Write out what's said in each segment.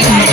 चला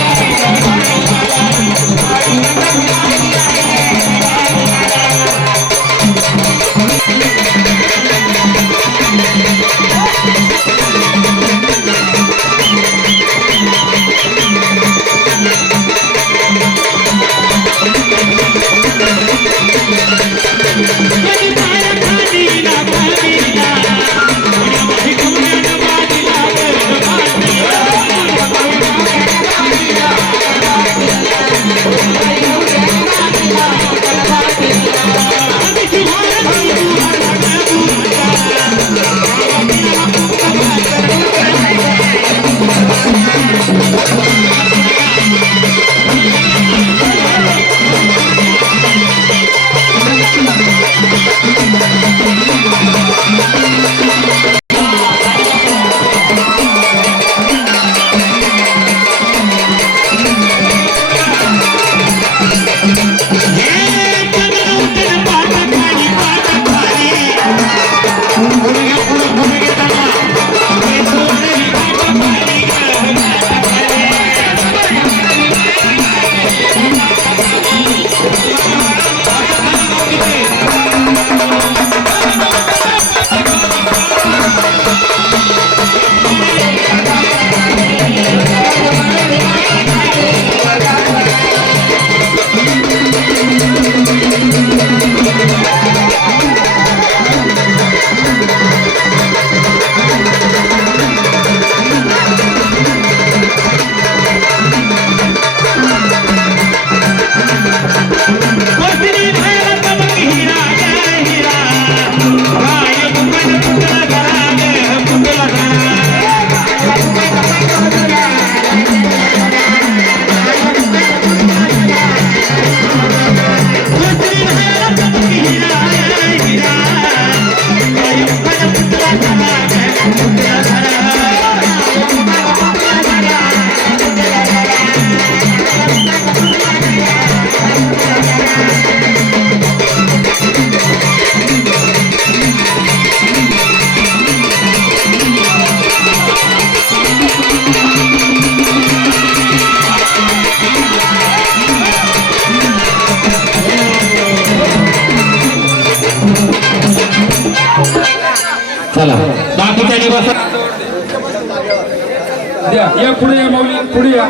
द्या या पुढे या माऊली पुढे या.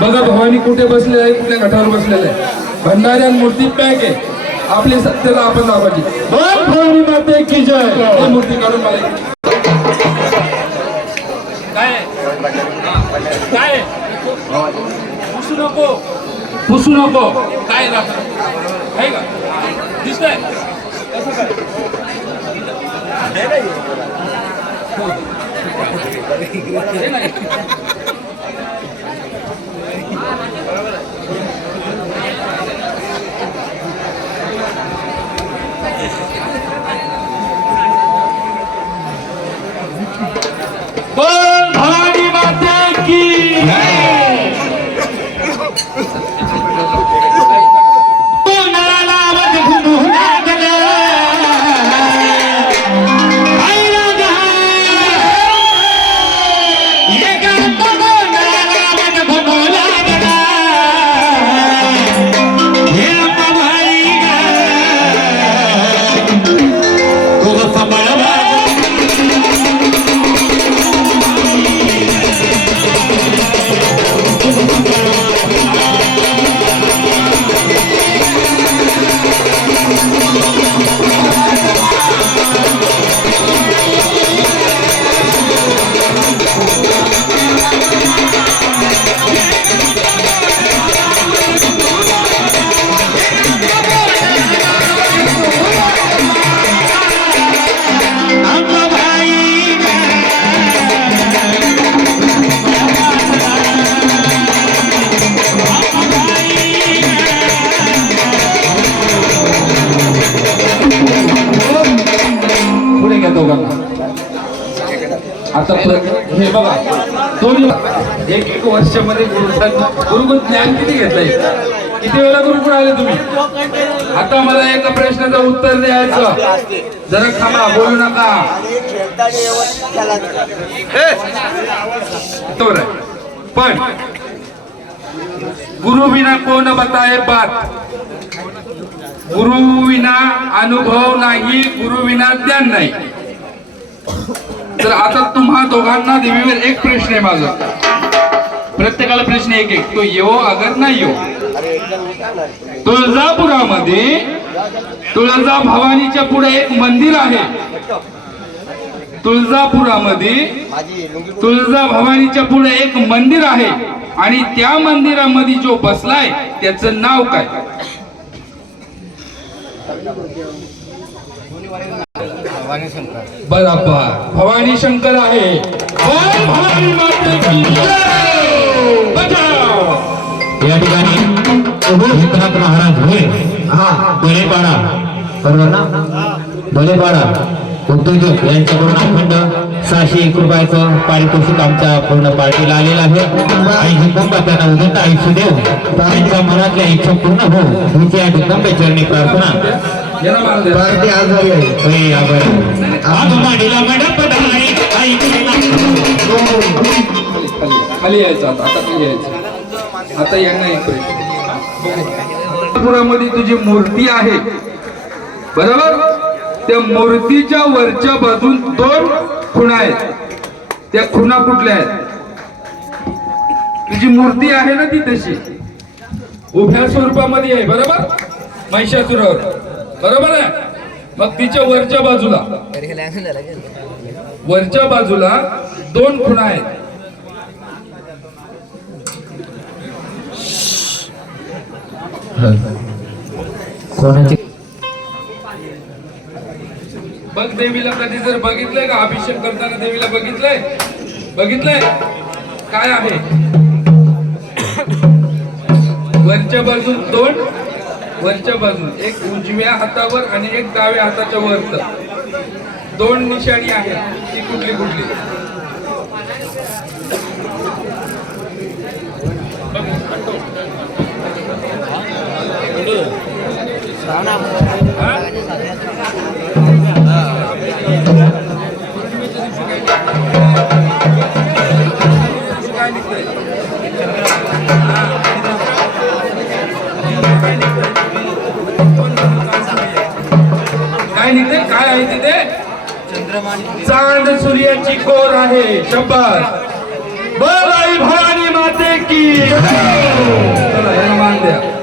बघा भवानी कुठे बसले आहे कुठल्या घाटावर बसलेले आहे भंडाऱ्या मूर्ती पॅक आहे. आपली सत्तेला आपण दाबाची भवानी माते की जय. ही मूर्ती काढून मला. काय? पुसू नको. पुसू नको. काय दाखव आहे का? दिसतंय? कसं काय हे नाही. दोघांना. आता हे बघा दोन्ही एक एक वर्षामध्ये गुरु गुरुकुल ज्ञान किती घेतलंय? किती वेळा गुरुकुळ आले तुम्ही? आता मला एका प्रश्नाचं उत्तर द्यायचं. जरा थांबा बोलू नका. पण गुरु विना कोण बताए बात? गुरु विना अनुभव नाही गुरु विना ज्ञान नाही. तर आता तुम्हा दोघांना देवीवर एक प्रश्न आहे माझा. प्रत्येकाला प्रश्न एक एक. तो येवो अगर नाही येऊ तुळजापुरामध्ये तुळजा भवानीच्या पुढे एक मंदिर आहे. तुळजापुरामध्ये तुळजा भवानीच्या पुढे एक मंदिर आहे. आणि त्या मंदिरामध्ये जो बसलाय त्याचं नाव काय? बरोबर. भवानी शंकर आहे. बोल भवानी माते की जय! बजाव! या ठिकाणी एकनाथ महाराज होय. हा. दोलेपाडा बरोबर ना? दोलेपाडा उद्योजक यांच्याकडून अखंड सहाशे एक रुपयाचं पारितोषिक आमच्या पूर्ण पार्टीला आलेलं आहे. आणि ही कुंभ त्यांना उदंड आयुष्य देव त्यांच्या मनातल्या इच्छा पूर्ण हो हिची या ठिकाणी चरणी प्रार्थना आजारी आहे माडीला खाली यायचं आता आता खाली यायचं आता यांना एक पुरामध्ये तुझी मूर्ती आहे बरोबर त्या मूर्तीच्या वरच्या बाजून दोन खुणा आहेत त्या खुणा कुठल्या आहेत तुझी मूर्ती आहे ना ती तशी उभ्या स्वरूपामध्ये आहे बरोबर महिषासुरावर बरोबर आहे. मग तिच्या वरच्या बाजूला. वरच्या बाजूला दोन खुणा आहेत. कोणाची? बघ देवीला कधी जर बघितलंय का? अभिषेक करताना देवीला बघितलंय? बघितलंय? काय आहे? वरच्या बाजून दोन वरच्या बाजून एक उजव्या हातावर आणि एक डाव्या हाताच्या वरत दोन निशाणी आहेत ती कुठली कुठली? काय निघतंय काय निघते? काय आहे तिथे? चांद सूर्याची कोर आहे. शब्द बोल आई भवानी माते की. चला मान द्या.